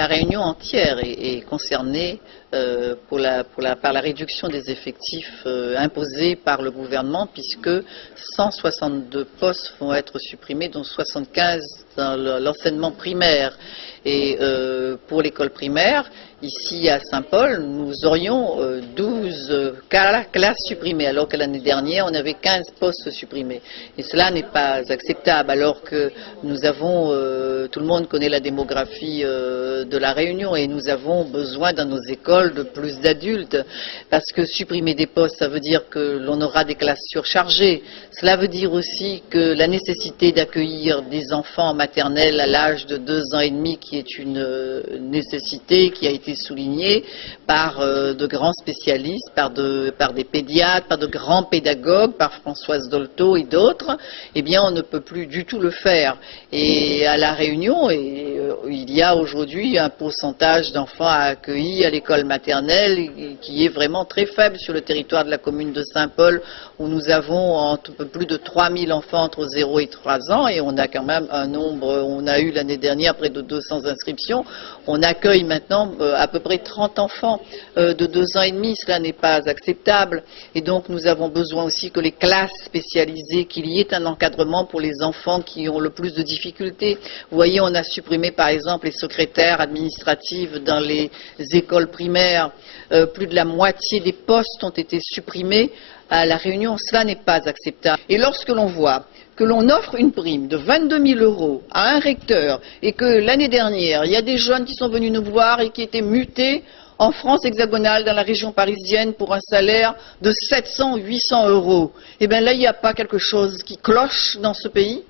La Réunion entière est concernée par la réduction des effectifs imposés par le gouvernement, puisque 162 postes vont être supprimés, dont 75 dans l'enseignement primaire. Et pour l'école primaire, ici à Saint-Paul, nous aurions 12 classes supprimées, alors que l'année dernière, on avait 15 postes supprimés. Et cela n'est pas acceptable, alors que nous avons, tout le monde connaît la démographie de la Réunion, et nous avons besoin dans nos écoles de plus d'adultes, parce que supprimer des postes, ça veut dire que l'on aura des classes surchargées. Cela veut dire aussi que la nécessité d'accueillir des enfants maternels à l'âge de 2 ans et demi, qui est une nécessité qui a été soulignée par de grands spécialistes, par des pédiatres, par de grands pédagogues, par Françoise Dolto et d'autres, eh bien on ne peut plus du tout le faire. Et à La Réunion, il y a aujourd'hui un pourcentage d'enfants à accueillir à l'école maternelle qui est vraiment très faible sur le territoire de la commune de Saint-Paul, où nous avons un peu plus de 3000 enfants entre 0 et 3 ans, et on a quand même un nombre, on a eu l'année dernière près de 200 inscriptions. On accueille maintenant à peu près 30 enfants de 2 ans et demi. Cela n'est pas acceptable. Et donc nous avons besoin aussi que les classes spécialisées, qu'il y ait un encadrement pour les enfants qui ont le plus de difficultés. Vous voyez, on a supprimé par exemple les secrétaires administratives dans les écoles primaires. Plus de la moitié des postes ont été supprimés à La Réunion. Cela n'est pas acceptable. Et lorsque l'on voit que l'on offre une prime de 22 000 € à un recteur et que l'année dernière, il y a des jeunes qui sont venus nous voir et qui étaient mutés en France hexagonale, dans la région parisienne, pour un salaire de 700 ou 800 €. Eh bien là, il n'y a pas quelque chose qui cloche dans ce pays ?